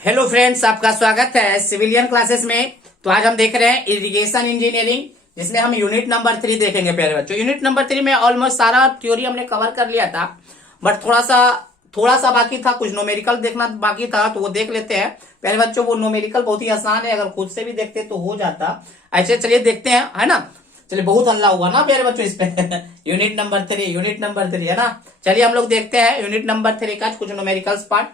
Hello friends, आपका स्वागत है सिविलियन क्लासेस में। तो आज हम देख रहे हैं इरिगेशन इंजीनियरिंग, जिसमें हम यूनिट नंबर 3 देखेंगे। प्यारे बच्चों, यूनिट नंबर 3 में ऑलमोस्ट सारा थ्योरी हमने कवर कर लिया था, बट थोड़ा सा बाकी था, कुछ न्यूमेरिकल देखना बाकी था, तो वो देख लेते हैं। प्यारे बच्चों, वो न्यूमेरिकल बहुत ही आसान है, अगर खुद से भी देखते तो हो जाता। ऐसे चलिए देखते हैं, है ना। चलिए, बहुत हल्ला हुआ ना प्यारे बच्चों इस पे यूनिट नंबर 3 है ना। चलिए हम लोग देखते हैं यूनिट नंबर 3 का कुछ न्यूमेरिकल्स पार्ट।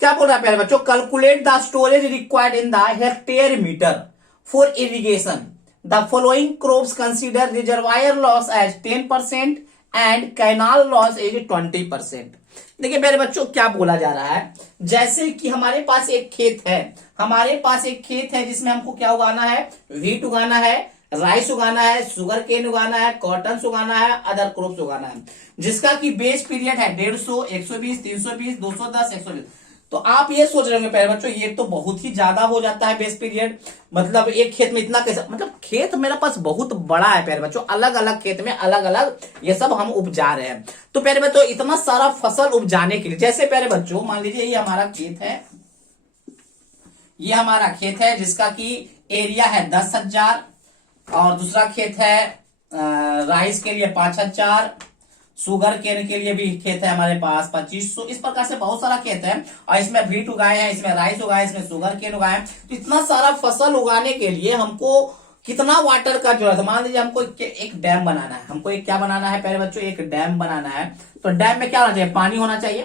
क्या बोल रहा है प्यारे बच्चों? Calculate the storage required in the hectare metre for irrigation. The following crops consider reservoir loss as 10% and canal loss as 20%। देखिए प्यारे बच्चों, क्या बोला जा रहा है, जैसे कि हमारे पास एक खेत है, जिसमें हमको क्या उगाना है? व्हीट उगाना है, राइस उगाना है, शुगर केन उगाना है, कॉटन उगाना है, अदर क्रॉप्स उगाना है, जिसका की बेस पीरियड है 150, 120, 320, 210, 120। तो आप ये सोच रहे होंगे प्यारे बच्चों, ये तो बहुत ही ज्यादा हो जाता है बेस पीरियड। मतलब एक खेत में इतना कैसे? मतलब खेत मेरे पास बहुत बड़ा है प्यारे बच्चों, अलग अलग खेत में अलग अलग ये सब हम उपजा रहे हैं। तो प्यारे बच्चों, इतना सारा फसल उपजाने के लिए, जैसे प्यारे बच्चों मान लीजिए ये हमारा खेत है, जिसका की एरिया है 10,000, और दूसरा खेत है राइस के लिए 5,000, शुगर केन के लिए भी खेत है हमारे पास 2500। इस प्रकार से बहुत सारा खेत है, और इसमें व्हीट उगाए हैं, इसमें राइस उगाए, इसमें शुगर केन उगाए हैं। तो इतना सारा फसल उगाने के लिए हमको कितना वाटर का जरूरत है? मान लीजिए हमको एक डैम बनाना है, हमको एक क्या बनाना है प्यारे बच्चों? एक डैम बनाना है। तो डैम में क्या होना चाहिए? पानी होना चाहिए।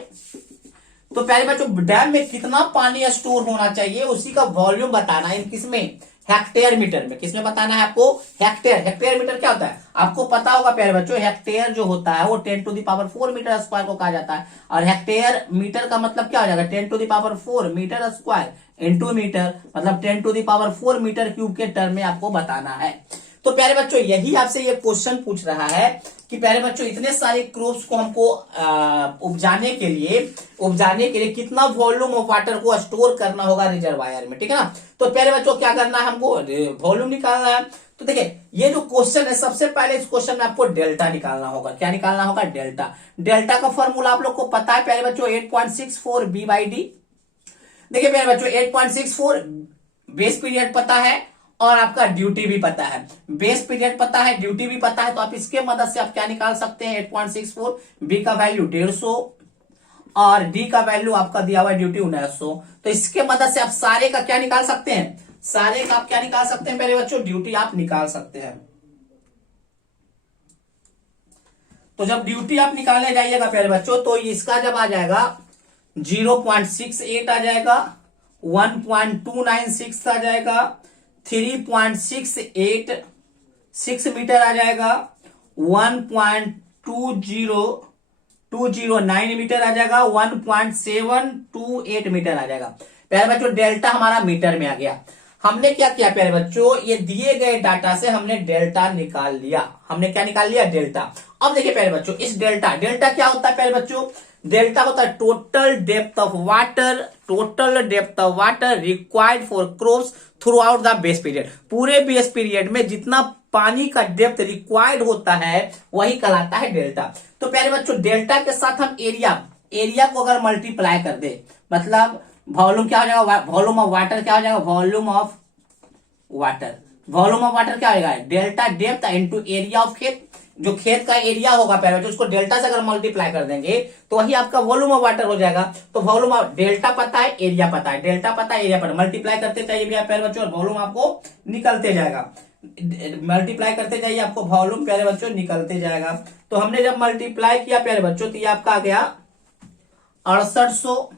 तो प्यारे बच्चों, डैम में कितना पानी स्टोर होना चाहिए, उसी का वॉल्यूम बताना है। किसमें? हेक्टेयर मीटर में। किसमें बताना है आपको? हेक्टेयर मीटर क्या होता है आपको पता होगा प्यारे बच्चों। हेक्टेयर जो होता है वो 10⁴ मीटर स्क्वायर को कहा जाता है, और हेक्टेयर मीटर का मतलब क्या हो जाएगा? 10⁴ मीटर स्क्वायर इंटू मीटर, मतलब 10⁴ मीटर क्यूब के टर्म में आपको बताना है। तो प्यारे बच्चों, यही आपसे ये क्वेश्चन पूछ रहा है कि प्यारे बच्चों, इतने सारे क्रॉप्स को हमको उपजाने के लिए कितना वॉल्यूम ऑफ वाटर को स्टोर करना होगा रिजर्वायर में, ठीक है ना। तो प्यारे बच्चों, क्या करना है? हमको वॉल्यूम निकालना है। तो देखिए, ये जो क्वेश्चन है, सबसे पहले इस क्वेश्चन में आपको डेल्टा निकालना होगा। क्या निकालना होगा? डेल्टा का फॉर्मूला आप लोग को पता है प्यारे बच्चों, 8.64 B/D। देखिए प्यारे बच्चों, 8.64 बेस पीरियड पता है, और आपका ड्यूटी भी पता है। बेस पीरियड पता है, ड्यूटी भी पता है, तो आप इसके मदद से आप क्या निकाल सकते हैं? 8.64, बी का वैल्यू 150, और डी का वैल्यू आपका दिया हुआ ड्यूटी 1900। तो इसके मदद से आप सारे का क्या निकाल सकते हैं? सारे का आप क्या निकाल सकते हैं मेरे बच्चों? ड्यूटी आप निकाल सकते हैं। तो जब ड्यूटी आप निकालने जाइएगा प्यारे बच्चों, तो इसका जब आ जाएगा 0.68 आ जाएगा, 1.296 आ जाएगा, 3.686 मीटर आ जाएगा, 1.209 मीटर आ जाएगा, 1.728 मीटर आ जाएगा। प्यारे बच्चों, डेल्टा हमारा मीटर में आ गया। हमने क्या किया प्यारे बच्चों? ये दिए गए डाटा से हमने डेल्टा निकाल लिया। हमने क्या निकाल लिया? डेल्टा। अब देखिए प्यारे बच्चों, इस डेल्टा क्या होता है प्यारे बच्चों? डेल्टा होता है total depth of water required for crops through out the base period. पूरे बेस पीरियड में जितना पानी का डेप्थ रिक्वायर्ड होता है, वही कहलाता है डेल्टा। तो प्यारे बच्चों, डेल्टा के साथ हम एरिया को अगर मल्टीप्लाई कर दे, मतलब वॉल्यूम क्या हो जाएगा? वॉल्यूम ऑफ वाटर क्या हो जाएगा? वॉल्यूम ऑफ वाटर क्या हो जाएगा? Delta depth into area of खेत। जो खेत का एरिया होगा प्यारे बच्चों, उसको डेल्टा से अगर मल्टीप्लाई कर देंगे तो वही आपका वॉल्यूम ऑफ वाटर हो जाएगा। तो वॉल्यूम ऑफ डेल्टा पता है, एरिया पता है, डेल्टा पता है, एरिया पता है, मल्टीप्लाई करते चाहिए प्यारे बच्चों, और वॉल्यूम आपको निकलते जाएगा। मल्टीप्लाई करते जाइए, आपको वॉल्यूम प्यारे बच्चों निकलते जाएगा। तो हमने जब मल्टीप्लाई किया प्यारे बच्चों, तो ये आपका आ गया 6800,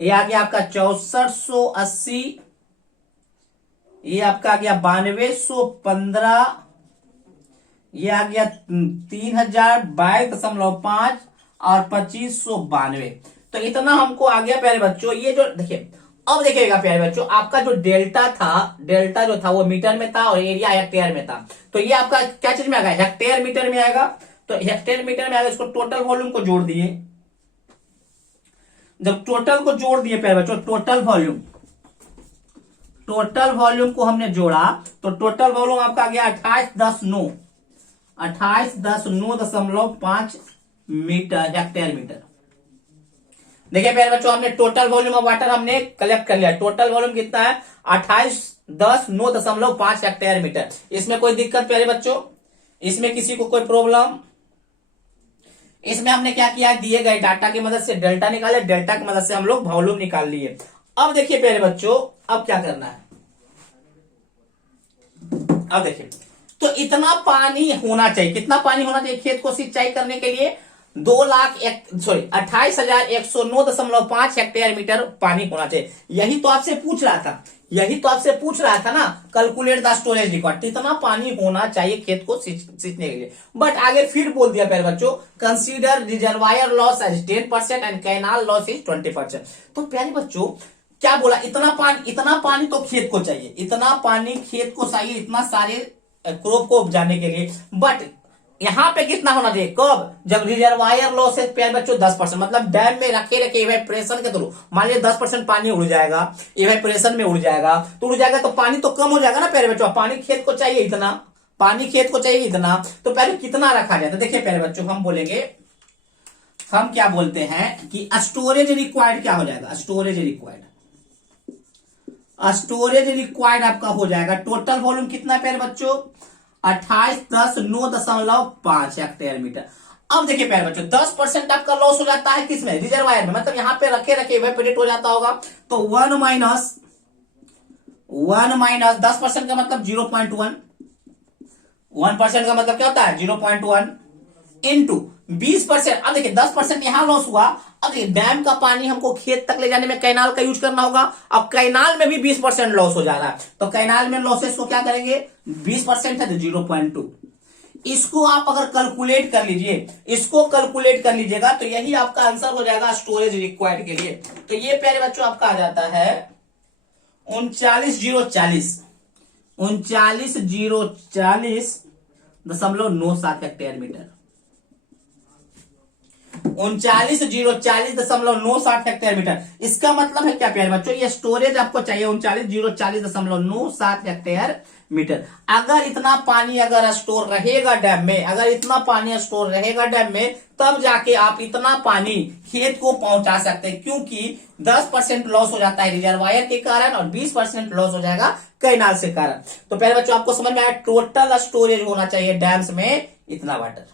ये आ गया आपका 6480, ये आपका आ गया 9215, ये आ गया 3022.5 और 2592। तो इतना हमको आ गया प्यारे बच्चों। ये जो देखिए, अब देखिएगा प्यारे बच्चों, आपका जो डेल्टा जो था वो मीटर में था, और एरिया हेक्टेयर में था। तो ये आपका क्या चीज में आ गया? हेक्टेयर मीटर में आएगा। तो हेक्टेयर मीटर में आएगा, इसको टोटल वॉल्यूम को जोड़ दिए। जब टोटल को जोड़ दिए प्यारे बच्चों, टोटल वॉल्यूम को हमने जोड़ा, तो टोटल वॉल्यूम आपका आ गया 2810.9.5 मीटर, हेक्टेयर मीटर। देखिए प्यारे बच्चों, हमने टोटल वॉल्यूम ऑफ वाटर हमने कलेक्ट कर लिया। टोटल वॉल्यूम कितना है? 28,10,9.5 हेक्टेयर मीटर। इसमें कोई दिक्कत प्यारे बच्चों? इसमें किसी को कोई प्रॉब्लम? इसमें हमने क्या किया है, दिए गए डाटा की मदद से डेल्टा निकाले, डेल्टा की मदद से हम लोग वॉल्यूम निकाल लिए। अब देखिए प्यारे बच्चों, अब क्या करना है, अब देखिए, तो इतना पानी होना चाहिए। कितना पानी होना चाहिए खेत को सिंचाई करने के लिए? 28,109.5 हेक्टेयर मीटर पानी होना चाहिए। यही तो आपसे पूछ रहा था, यही तो आपसे पूछ रहा था ना, कैलकुलेट द स्टोरेज रिक्वायर्ड। इतना पानी होना चाहिए खेत को सींचने के लिए। बट आगे फिर बोल दिया प्यारे बच्चों, consider reservoir loss as 10% and canal loss is 20%। तो प्यारे बच्चों क्या बोला, इतना पानी तो खेत को चाहिए, इतना पानी खेत को चाहिए, इतना सारे क्रॉप को उपजाने के लिए। बट यहां पे कितना होना चाहिए? कब? जब रिजर्वायर लॉस है प्यारे बच्चों 10%, मतलब डैम में रखे रखे इवेपोरेशन के थ्रू मान लीजिए 10% पानी उड़ जाएगा, इवेपोरेशन में उड़ जाएगा, तो उड़ जाएगा तो पानी तो कम हो जाएगा ना प्यारे बच्चों। पानी खेत को चाहिए इतना, पानी खेत को चाहिए इतना, तो पहले कितना रखा जाए? तो देखिए प्यारे बच्चों, हम बोलेंगे, हम क्या बोलते हैं कि स्टोरेज रिक्वायर्ड क्या हो जाएगा? स्टोरेज रिक्वायर्ड, स्टोरेज रिक्वायर्ड आपका हो जाएगा। टोटल वॉल्यूम कितना है प्यारे बच्चों? 28,10,9.5 हेक्टेयर मीटर। अब देखिए प्यारे बच्चों, 10% आपका लॉस हो जाता है किसमें? रिजर्वायर में, मतलब यहां पे रखे रखे इवेपोरेट हो जाता होगा। तो 1 माइनस 10% का मतलब 0.1, 1% का मतलब क्या होता है? 0.1 इंटू 20%। अब देखिए 10% यहां लॉस हुआ। अब देखिए डैम का पानी हमको खेत तक ले जाने में कैनाल का यूज करना होगा। अब कैनाल में भी 20% लॉस हो जा रहा है, तो कैनाल में लॉसेस को क्या करेंगे? 20% है तो 0.2। इसको आप अगर कैलकुलेट कर लीजिए, इसको कैलकुलेट कर लीजिएगा, तो यही आपका आंसर हो जाएगा स्टोरेज रिक्वायर्ड के लिए। तो ये प्यारे बच्चों आपका आ जाता है 39,040.97 हेक्टेयर मीटर। 39,040.97 hectare metre. इसका मतलब है क्या प्यारे बच्चों? ये स्टोरेज आपको चाहिए 39,040.97 हेक्टेयर मीटर। अगर इतना पानी अगर स्टोर रहेगा डैम में, अगर इतना पानी स्टोर रहेगा डैम में, तब जाके आप इतना पानी खेत को पहुंचा सकते हैं। क्योंकि 10% लॉस हो जाता है रिजर्वायर के कारण और 20% लॉस हो जाएगा कैनाल से कारण। तो प्यारे बच्चों आपको समझ में आया, टोटल स्टोरेज होना चाहिए डैम्स में इतना वाटर,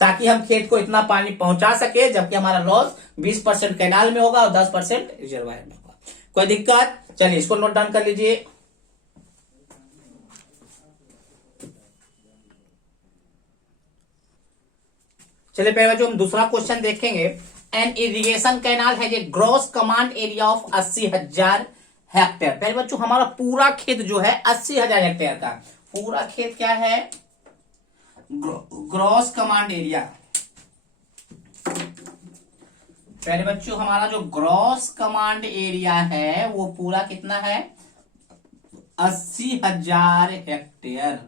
ताकि हम खेत को इतना पानी पहुंचा सके, जबकि हमारा लॉस 20% कैनाल में होगा और 10% रिजर्वायर में होगा। कोई दिक्कत? चलिए इसको नोट डाउन कर लीजिए। चलिए पहले बच्चों हम दूसरा क्वेश्चन देखेंगे। एन इरिगेशन कैनाल है ये gross command area of 80,000 hectare. पहले बच्चों हमारा पूरा खेत जो है 80,000 हेक्टेयर का, पूरा खेत क्या है? Gross command area. पहले बच्चों हमारा जो ग्रॉस कमांड एरिया है वो पूरा कितना है? 80,000 हेक्टेयर,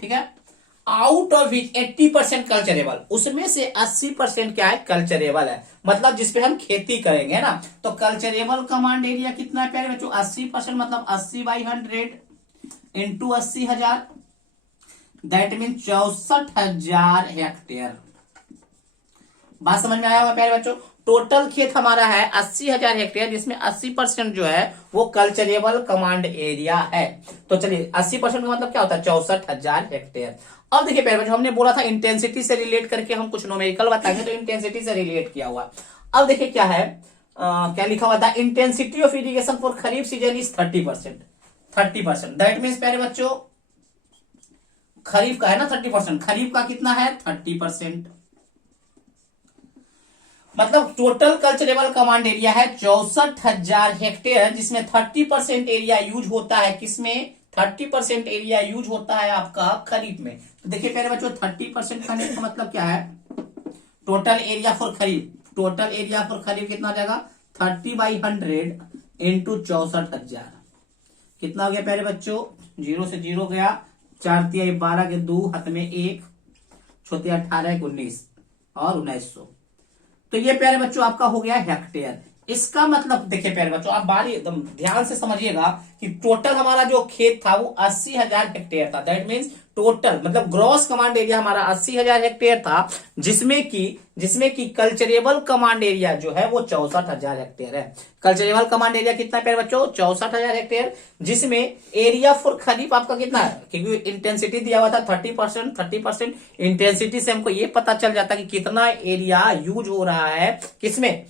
ठीक है। आउट ऑफ विच 80% कल्चरेबल, उसमें से 80% क्या है? कल्चरेबल है, मतलब जिसपे हम खेती करेंगे ना। तो कल्चरेबल कमांड एरिया कितना है प्यारे बच्चों? 80% मतलब 80/100 इंटू 80,000, दैट मीन 64,000 हेक्टेयर। बात समझ में आया होगा प्यारे बच्चों? टोटल खेत हमारा है 80,000 हेक्टेयर, जिसमें 80% जो है वो कल्चरेबल कमांड एरिया है। तो चलिए 80% का मतलब क्या होता है? 64,000 हेक्टेयर। अब देखिए प्यारे बच्चों, हमने बोला था इंटेंसिटी से रिलेट करके हम कुछ न्यूमेरिकल बताएंगे, तो इंटेंसिटी से रिलेट किया हुआ। अब देखिए क्या है, क्या लिखा हुआ था? Intensity of irrigation for kharif season is 30%। 30% that means प्यारे बच्चों खरीफ का है ना 30%, खरीफ का कितना है? 30%। मतलब टोटल कल्चरेबल कमांड एरिया है 64,000 हेक्टेयर, जिसमें 30% एरिया यूज होता है किसमें? 30% एरिया यूज होता है आपका खरीफ में। तो देखिए प्यारे बच्चों 30% खरीफ का मतलब क्या है? Total area for kharif, total area for kharif कितना हो जाएगा? 30/100 इंटू 64,000। कितना हो गया प्यारे बच्चों? 0 से 0 गया, 4 तिया 12 के 2 हाथ में 1, छोटे 18 19 और 1900। तो ये प्यारे बच्चों आपका हो गया हेक्टेयर। इसका मतलब देखिए प्यारे बच्चों, आप बारी ध्यान से समझिएगा कि टोटल हमारा जो खेत था वो 80,000 हेक्टेयर था। दैट मीन्स टोटल मतलब ग्रॉस कमांड एरिया हमारा 80,000 हेक्टेयर था, जिसमें कि कल्चरेबल कमांड एरिया जो है वो 64,000 हेक्टेयर है। कल्चरेबल कमांड एरिया कितना है प्यारे बच्चों? 64,000 हेक्टेयर, जिसमें एरिया फॉर खरीफ आपका कितना है? क्योंकि इंटेंसिटी दिया हुआ था 30% इंटेंसिटी से हमको ये पता चल जाता है कि कितना एरिया यूज हो रहा है किसमें,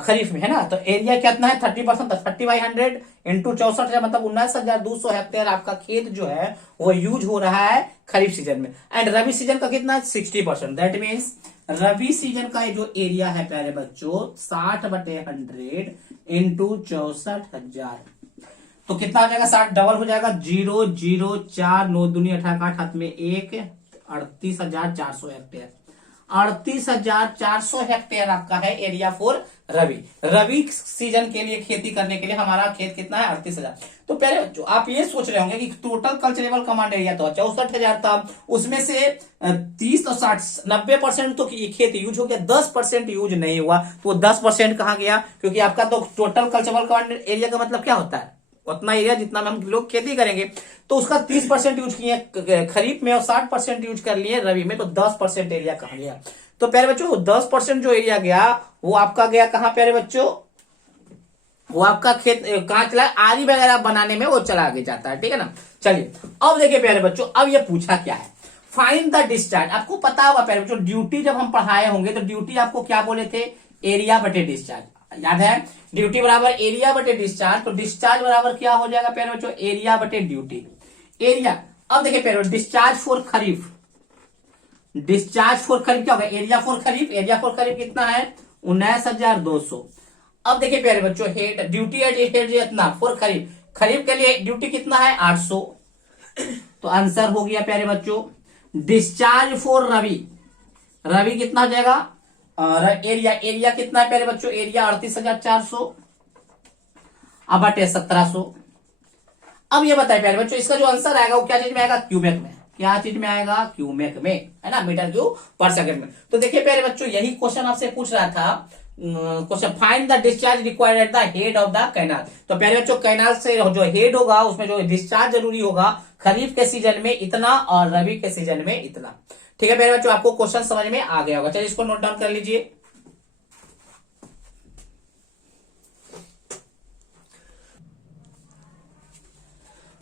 खरीफ में, है ना। तो एरिया कितना है? 30%, 30/100 इंटू 64,000 मतलब 19,200 हेक्टेयर आपका खेत जो है वो यूज हो रहा है खरीफ सीजन में। एंड रबी सीजन का कितना है? 60%। दैट मीन्स रबी सीजन का जो एरिया है प्यारे बच्चों 60/100 इंटू 64,000, तो कितना हो जाएगा? 60 डबल हो जाएगा, 0 0 4 9 दूनी 18 हाथ में 1, 38,400 हेक्टेयर। 38,400 हेक्टेयर आपका है एरिया फॉर रबी सीजन के लिए खेती करने के लिए हमारा खेत कितना है? 38,000। तो पहले जो आप ये सोच रहे होंगे कि टोटल कल्चरेबल कमांड एरिया तो 64,000 था, उसमें से 30 और 60 90% तो ये खेत यूज हो गया, 10% यूज नहीं हुआ, तो 10% कहां गया? क्योंकि आपका तो टोटल कल्चरेबल कमांड एरिया का मतलब क्या होता है? उतना एरिया जितना में हम लोग खेती करेंगे, तो उसका 30% यूज किए खरीफ में और 60% यूज कर लिए रबी में, तो 10% एरिया कहां गया? तो प्यारे बच्चों 10% जो एरिया गया वो आपका गया कहां प्यारे बच्चों? वो आपका खेत कहां चला? आरी वगैरह बनाने में वो चला आगे जाता है, ठीक है ना। चलिए अब देखिए प्यारे बच्चों, अब ये पूछा क्या है? Find the discharge. आपको पता होगा प्यारे बच्चों, ड्यूटी जब हम पढ़ाए होंगे तो ड्यूटी आपको क्या बोले थे? एरिया बटे डिस्चार्ज, याद है? ड्यूटी बराबर एरिया बटे डिस्चार्ज, तो डिस्चार्ज बराबर क्या हो जाएगा प्यारे बच्चों? एरिया बटे ड्यूटी। एरिया, अब देखिए प्यारे बच्चों, discharge for kharif, discharge for kharif क्या होगा? Area for kharif, area for kharif कितना है? 19,200। अब देखिए प्यारे बच्चों, हेड ड्यूटी हेड इतना फॉर खरीफ, खरीफ के लिए ड्यूटी कितना है? 800। तो आंसर हो गया प्यारे बच्चों। डिस्चार्ज फॉर रवि, रवि कितना हो जाएगा? एरिया कितना है प्यारे बच्चों? एरिया 38,400 अब बटे 1,700। अब ये बताए प्यारे बच्चों, इसका जो आंसर आएगा वो क्या चीज में आएगा? क्यूबिक में। क्या चीज में आएगा? क्यूबिक में, है ना, मीटर क्यूब पर सेकंड में। तो देखिए प्यारे बच्चों, यही क्वेश्चन आपसे पूछ रहा था, question find the discharge required at the head of the canal. तो प्यारे बच्चों, कैनाल से जो हेड होगा उसमें जो डिस्चार्ज जरूरी होगा खरीफ के सीजन में इतना और रबी के सीजन में इतना। ठीक है प्यारे बच्चों, आपको क्वेश्चन समझ में आ गया होगा। चलिए इसको नोट डाउन कर लीजिए।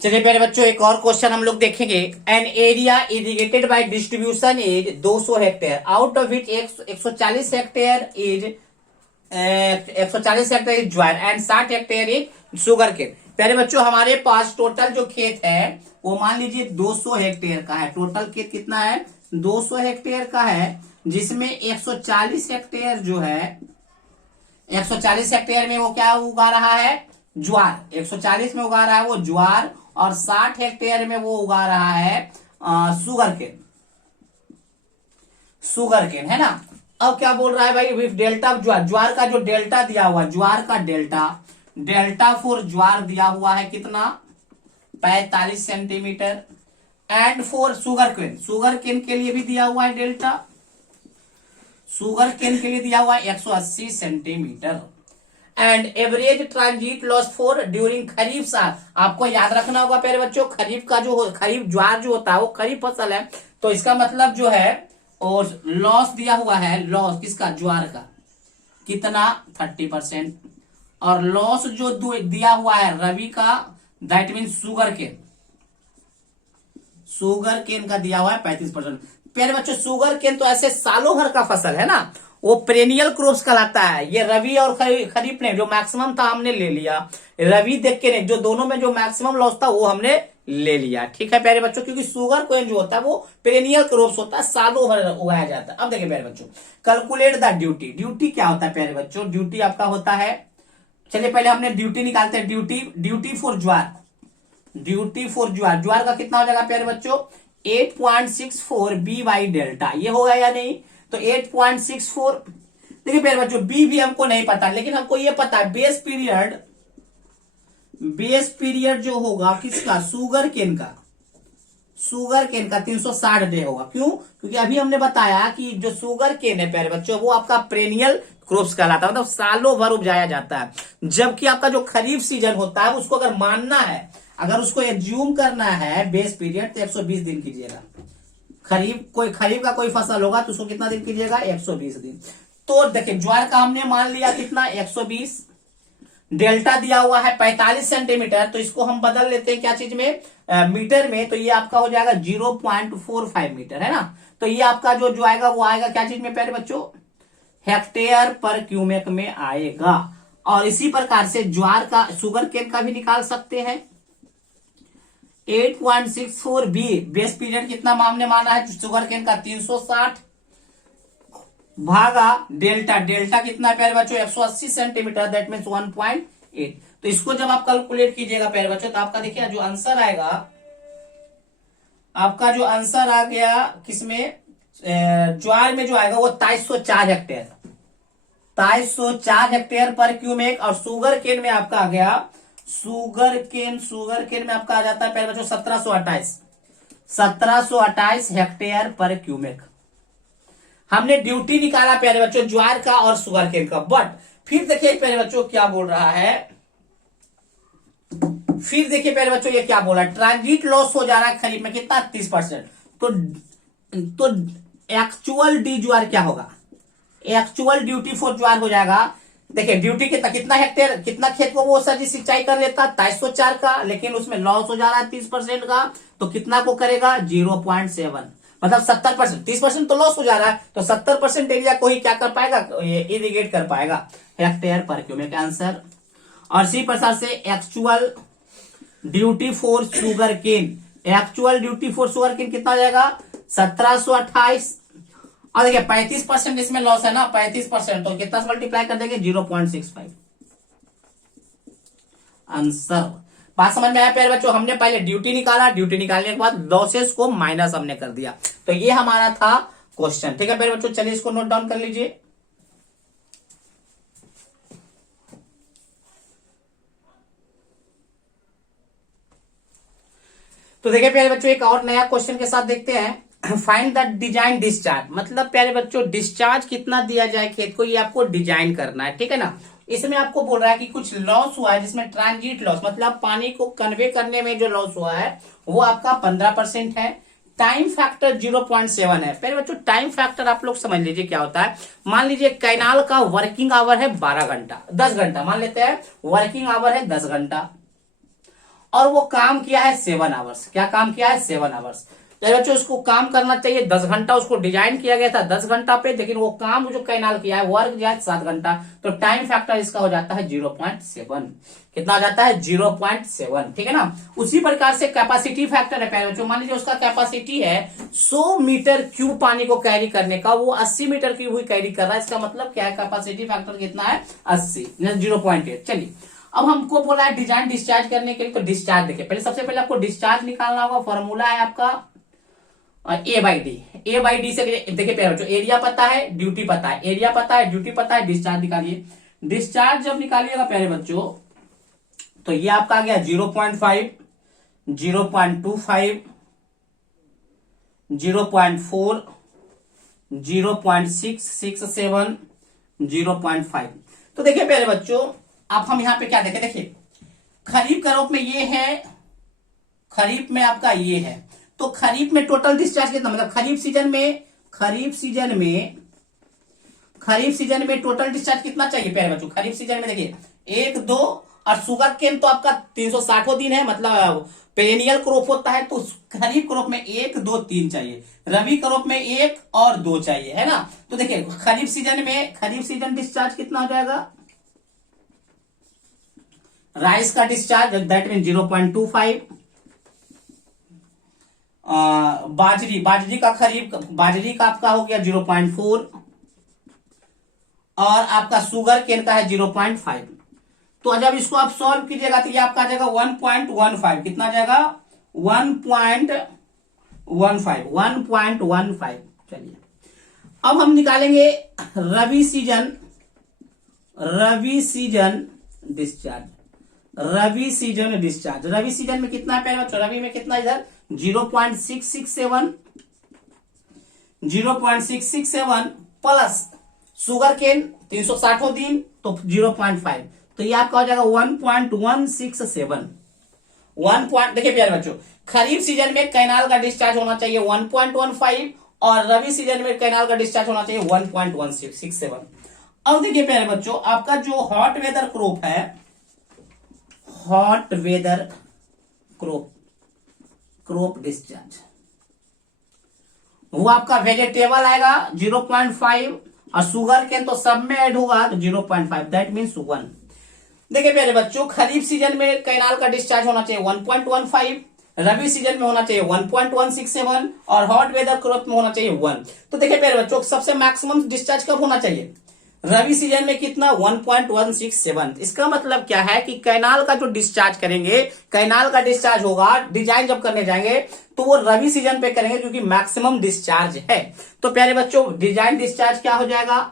चलिए प्यारे बच्चों, एक और क्वेश्चन हम लोग देखेंगे। An area irrigated by distribution is 200 hectare, out of which 140 hectare is 140 hectare is jowar and 60 hectare is sugar cane. प्यारे बच्चों, हमारे पास टोटल जो खेत है वो मान लीजिए 200 हेक्टेयर का है। टोटल खेत कितना है? 200 हेक्टेयर का है, जिसमें 140 हेक्टेयर जो है, 140 हेक्टेयर में वो क्या उगा रहा है? ज्वार। 140 में उगा रहा है वो ज्वार, और 60 हेक्टेयर में वो उगा रहा है शुगर केन। शुगर केन, है ना। अब क्या बोल रहा है भाई? विथ डेल्टा ज्वार, ज्वार का जो डेल्टा दिया हुआ, ज्वार का डेल्टा फॉर ज्वार दिया हुआ है कितना? 45 centimetre. And for sugar cane, sugar cane के लिए भी दिया हुआ है डेल्टा, शुगर केन के लिए दिया हुआ है 180 centimetre. And average transit loss for during kharif साल। आपको याद रखना होगा प्यारे बच्चों, खरीफ का जो खरीफ ज्वार जो होता है वो खरीफ फसल है, तो इसका मतलब जो है और लॉस दिया हुआ है, लॉस किसका? ज्वार का कितना? 30%। और लॉस जो दिया हुआ है रबी का, दैट मीन शुगर केन का दिया हुआ है 35%। प्यारे बच्चों, शुगर केन तो ऐसे सालों भर का फसल है ना, वो पेरेनियल क्रॉप्स कहलाता है। ये रबी और खरीफ ने जो मैक्सिमम था हमने ले लिया, रबी देख के नहीं, जो दोनों में जो मैक्सिमम लॉस था वो हमने ले लिया। ठीक है प्यारे बच्चों, क्योंकि शुगर कोइन जो होता है वो पेरेनियल क्रॉप्स होता है, सालों भर उगाया जाता है। अब देखिए प्यारे बच्चों, कैलकुलेट द ड्यूटी। ड्यूटी क्या होता है प्यारे बच्चों? ड्यूटी आपका होता है, चलिए पहले हमने ड्यूटी निकालते हैं। Duty for jowar, duty for jowar, ज्वार का कितना हो जाएगा प्यारे बच्चों? 8.64 बी बाई डेल्टा। ये होगा या नहीं? तो 8.64। देखिए प्यारे बच्चों, बी भी हमको नहीं पता, लेकिन हमको ये पता है बेस पीरियड जो होगा किसका? शुगर केन का, शुगर केन का 360 डे होगा। क्यों? क्योंकि अभी हमने बताया कि जो शुगर केन है प्यारे बच्चों वो आपका पेरेनियल क्रॉप्स कहलाता है, मतलब सालों भर उपजाया जाता है। जबकि आपका जो खरीफ सीजन होता है उसको अगर मानना है, अगर उसको एज्यूम करना है बेस पीरियड तो 120 दिन कीजिएगा। खरीफ का कोई फसल होगा तो उसको कितना दिन कीजिएगा, 120 दिन। तो देखिए ज्वार का हमने मान लिया कितना, 120। डेल्टा दिया हुआ है 45 सेंटीमीटर, तो इसको हम बदल लेते हैं क्या चीज में, मीटर में। तो ये आपका हो जाएगा 0.45 मीटर, है ना। तो ये आपका जो आएगा वो आएगा क्या चीज में प्यारे बच्चों, हेक्टेयर पर क्यूमेक में आएगा। और इसी प्रकार से ज्वार का, शुगर केन का भी निकाल सकते हैं। 8.64 बी बेस पीरियड कितना हमने माना है शुगर केन का, 360 भागा डेल्टा, डेल्टा कितना है प्यारे बच्चों, 180 सेंटीमीटर, दैट मीन्स 1.8। तो इसको जब आप कैलकुलेट कीजिएगा प्यारे बच्चों, तो आपका देखिए जो आंसर आएगा, आपका जो आंसर आ गया किसमें, ज्वार में जो आएगा वो 2304 हेक्टेयर, 2304 हेक्टेयर पर क्यूमेक। और शुगर केन में आपका आ गया, शुगर केन में आपका आ जाता है प्यारे बच्चों 1728 हेक्टेयर पर क्यूमेक। हमने ड्यूटी निकाला प्यारे बच्चों ज्वार का और शुगर केन का। बट फिर देखिए प्यारे बच्चों क्या बोल रहा है, फिर देखिए प्यारे बच्चों ये क्या बोल रहा है, ट्रांजिट लॉस हो जा रहा है खरीफ में कितना, 30%। तो एक्चुअल डी ज्वार क्या होगा, एक्चुअल ड्यूटी फॉर ज्वार हो जाएगा। देखिए ड्यूटी कितना हेक्टेयर, कितना खेत को वो सर जी सिंचाई कर लेता, 2304 का, लेकिन उसमें लॉस हो जा रहा है 30% का, तो कितना को करेगा, 0.7, मतलब 70%। 30% तो लॉस हो जा रहा है, तो 70% एरिया को ही क्या कर पाएगा, इरिगेट कर पाएगा हेक्टेयर पर क्यूमेक, आंसर। और इसी प्रकार से actual duty for sugar cane, actual duty for sugar cane कितना हो जाएगा, 1728। और देखिए 35% इसमें लॉस है ना, 35%, तो कितना से मल्टीप्लाई कर देंगे, 0.65, आंसर। बात समझ में आया प्यारे बच्चों, हमने पहले ड्यूटी निकाला, ड्यूटी निकालने के बाद लॉसेस को माइनस हमने कर दिया। तो ये हमारा था क्वेश्चन, ठीक है प्यारे बच्चों। चलिए इसको नोट डाउन कर लीजिए। तो देखिए प्यारे बच्चों एक और नया क्वेश्चन के साथ देखते हैं। फाइंड द डिजाइन डिस्चार्ज, मतलब प्यारे बच्चों डिस्चार्ज कितना दिया जाए खेत को, ये आपको डिजाइन करना है, ठीक है ना। इसमें आपको बोल रहा है कि कुछ लॉस हुआ है, जिसमें ट्रांजिट लॉस मतलब पानी को कन्वे करने में जो लॉस हुआ है वो आपका 15% है। टाइम फैक्टर 0.7 है। पहले बच्चों टाइम फैक्टर आप लोग समझ लीजिए क्या होता है। मान लीजिए कैनाल का वर्किंग आवर है 12 घंटा, 10 घंटा मान लेते हैं, वर्किंग आवर है 10 घंटा, और वो काम किया है 7 आवर्स। क्या काम किया है, 7 आवर्स। तो बच्चों उसको काम करना चाहिए 10 घंटा, उसको डिजाइन किया गया था 10 घंटा पे, लेकिन वो काम जो कैनाल किया है, वर्क जो है 7 घंटा, तो टाइम फैक्टर इसका हो जाता है 0.7। कितना हो जाता है, 0.7, ठीक है ना। उसी प्रकार से कैपेसिटी फैक्टर है प्यारे बच्चों, मान लीजिए उसका कैपेसिटी है 100 मीटर क्यूब पानी को कैरी करने का, वो 80 मीटर क्यूब ही कैरी कर रहा है। इसका मतलब क्या है, कैपेसिटी फैक्टर कितना है, 80, 0.8। चलिए अब हमको बोला है डिजाइन डिस्चार्ज करने के लिए, तो डिस्चार्ज देखिए पहले, सबसे पहले आपको डिस्चार्ज निकालना होगा। फॉर्मूला है आपका A/D, A/D से देखिए प्यारे बच्चों एरिया पता है, ड्यूटी पता है, एरिया पता है, ड्यूटी पता है, डिस्चार्ज निकालिए। डिस्चार्ज जब निकालिएगा प्यारे बच्चों, तो ये आपका आ गया 0.5, 0.25, 0.4, 0.667, 0.5। तो देखिए प्यारे बच्चों अब हम यहां पे क्या देखें, देखिए खरीफ का रूप में ये है, खरीफ में आपका ये है, तो खरीफ में टोटल डिस्चार्ज कितना, मतलब खरीफ सीजन में टोटल डिस्चार्ज कितना चाहिए प्यारे बच्चों। खरीफ सीजन में देखिए 1, 2, और शुगर केन तो आपका 360 दिन है, मतलब पेरेनियल क्रॉप होता है, तो खरीफ क्रॉप में 1, 2, 3 चाहिए, रबी क्रॉप में 1 और 2 चाहिए, है ना। तो देखिए खरीफ सीजन डिस्चार्ज कितना हो जाएगा, राइस का डिस्चार्ज दैट मीन 0.25, बाजरी का आपका हो गया 0.4, और आपका शुगर केन का है 0.5। तो जब इसको आप सॉल्व कीजिएगा तो ये आपका आ जाएगा 1.15, कितना आ जाएगा 1.15। चलिए अब हम निकालेंगे रबी सीजन डिस्चार्ज। रबी सीजन में कितना है प्यारे बच्चों, रबी में कितना, इधर 0.667 प्लस शुगर केन 360 दिन, तो 0.5, तो ये आपका हो जाएगा 1.167। देखिए प्यारे बच्चों, खरीफ सीजन में कैनाल का डिस्चार्ज होना चाहिए 1.15 और रबी सीजन में कैनाल का डिस्चार्ज होना चाहिए 1.167। अब देखिए प्यारे बच्चों, आपका जो हॉट वेदर क्रॉप है, हॉट वेदर क्रॉप डिस्चार्ज, वो आपका वेजिटेबल आएगा 0.5 और शुगर केन तो सब में ऐड होगा तो 0.5, दैट मीन्स 1। देखिए प्यारे बच्चों, खरीफ सीजन में कैनाल का डिस्चार्ज होना चाहिए 1.15, रबी सीजन में होना चाहिए 1.167 और हॉट वेदर क्रॉप में होना चाहिए 1। तो देखिए प्यारे बच्चों, सबसे मैक्सिमम डिस्चार्ज कब होना चाहिए? रबी सीजन में कितना? 1.167। इसका मतलब क्या है कि कैनाल का जो डिस्चार्ज करेंगे, कैनाल का डिस्चार्ज होगा, डिजाइन जब करने जाएंगे तो वो रबी सीजन पे करेंगे क्योंकि मैक्सिमम डिस्चार्ज है। तो प्यारे बच्चों, डिजाइन डिस्चार्ज क्या हो जाएगा?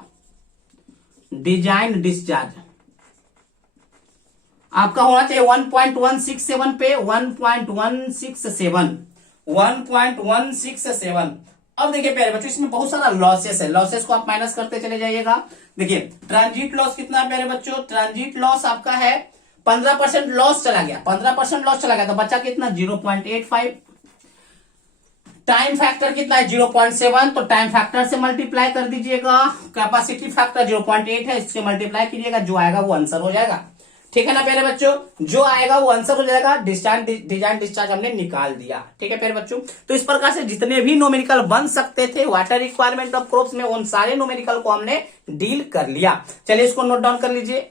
डिजाइन डिस्चार्ज आपका होना चाहिए 1.167 पे 1.167। अब देखिए प्यारे बच्चों, इसमें बहुत सारा लॉसेस है, लॉसेस को आप माइनस करते चले जाइएगा। देखिए ट्रांजिट लॉस कितना है प्यारे बच्चों? ट्रांजिट लॉस आपका है 15% लॉस चला गया, 15% लॉस चला गया तो बचा कितना? 0.85। टाइम फैक्टर कितना है? 0.7, तो टाइम फैक्टर से मल्टीप्लाई कर दीजिएगा। कैपेसिटी फैक्टर 0.8 है, इससे मल्टीप्लाई कीजिएगा, जो आएगा वो आंसर हो जाएगा। ठीक है ना प्यारे बच्चों, जो आएगा वो आंसर हो जाएगा। डिजाइन डिस्चार्ज हमने निकाल दिया। ठीक है प्यारे बच्चों, तो इस प्रकार से जितने भी न्यूमेरिकल बन सकते थे वाटर रिक्वायरमेंट ऑफ क्रॉप्स में, उन सारे न्यूमेरिकल को हमने डील कर लिया। चलिए इसको नोट डाउन कर लीजिए।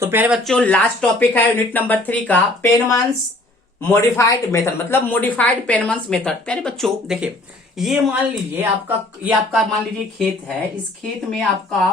तो प्यारे बच्चों, लास्ट टॉपिक है यूनिट नंबर 3 का, पेनमन्स मॉडिफाइड मेथड, मतलब मॉडिफाइड पेनमन्स मेथड। प्यारे बच्चों देखिए, ये मान लीजिए आपका मान लीजिए खेत है, इस खेत में आपका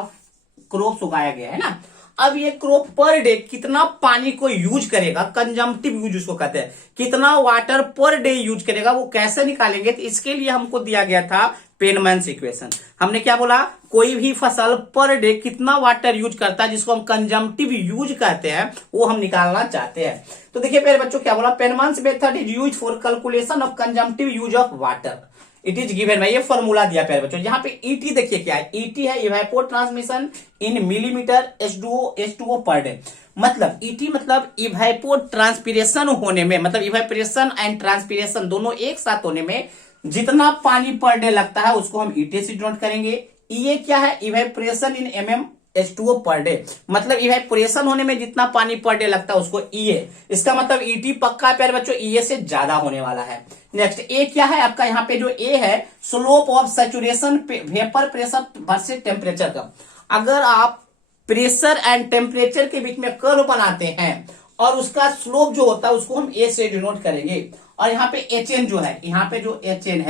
क्रॉप्स उगाया गया है ना। अब ये क्रॉप पर डे कितना पानी को यूज करेगा, कंजम्पटिव यूज उसको कहते हैं, कितना वाटर पर डे यूज करेगा, वो कैसे निकालेंगे? तो इसके लिए हमको दिया गया था पेनमैन्स इक्वेशन। हमने क्या बोला? कोई भी फसल पर डे कितना वाटर यूज करता है, जिसको हम कंजम्पटिव यूज कहते हैं, वो हम निकालना चाहते हैं। तो देखिए प्यारे बच्चों, क्या बोला? Penman's method is use for calculation of consumptive use of water. It is given भाई, ये फॉर्मूला दिया प्यारे बच्चों। यहाँ पे ईटी देखिए क्या है, ईटी है इवेपोर transmission in millimetre H2O per day. मतलब ईटी मतलब इवेपोर ट्रांसपिरेशन होने में, मतलब इवेपोरेशन एंड ट्रांसपिरेशन दोनों एक साथ होने में जितना पानी पर डे लगता है उसको हम ईटी से डिनोट करेंगे। ये क्या है? इवेपोरेशन इन mm H2O पर डे, मतलब इवेपोरेशन होने में जितना पानी पर डे लगता है उसको ईए। इसका मतलब ईटी पक्का है प्यारे बच्चों, ईए से ज्यादा होने वाला है। नेक्स्ट ए क्या है आपका? यहाँ पे जो ए है, slope of saturation vapour pressure versus temperature का। अगर आप प्रेशर एंड टेम्परेचर के बीच में कर्व बनाते हैं और उसका स्लोप जो होता है उसको हम ए से डिनोट करेंगे। और यहाँ पे HN जो है, यहाँ पे जो HN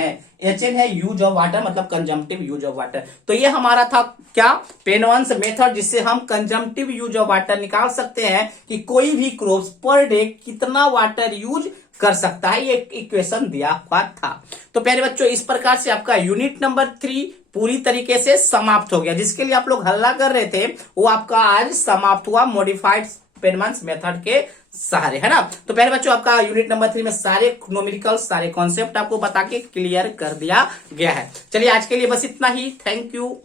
है यूज ऑफ वाटर, मतलब कंजम्पटिव यूज ऑफ वाटर। तो ये हमारा था क्या? पेनमैन्स मेथड, जिससे हम कंजम्पटिव यूज ऑफ वाटर निकाल सकते हैं कि कोई भी क्रॉप्स पर डे कितना वाटर यूज कर सकता है। ये इक्वेशन दिया हुआ था। तो प्यारे बच्चों, इस प्रकार से आपका यूनिट नंबर 3 पूरी तरीके से समाप्त हो गया। जिसके लिए आप लोग हल्ला कर रहे थे वो आपका आज समाप्त हुआ, मॉडिफाइड पेनमैन्स मेथड के सहारे, है ना। तो प्यारे बच्चों, आपका यूनिट नंबर 3 में सारे न्यूमेरिकल, सारे कॉन्सेप्ट आपको बता के क्लियर कर दिया गया है। चलिए आज के लिए बस इतना ही। Thank you.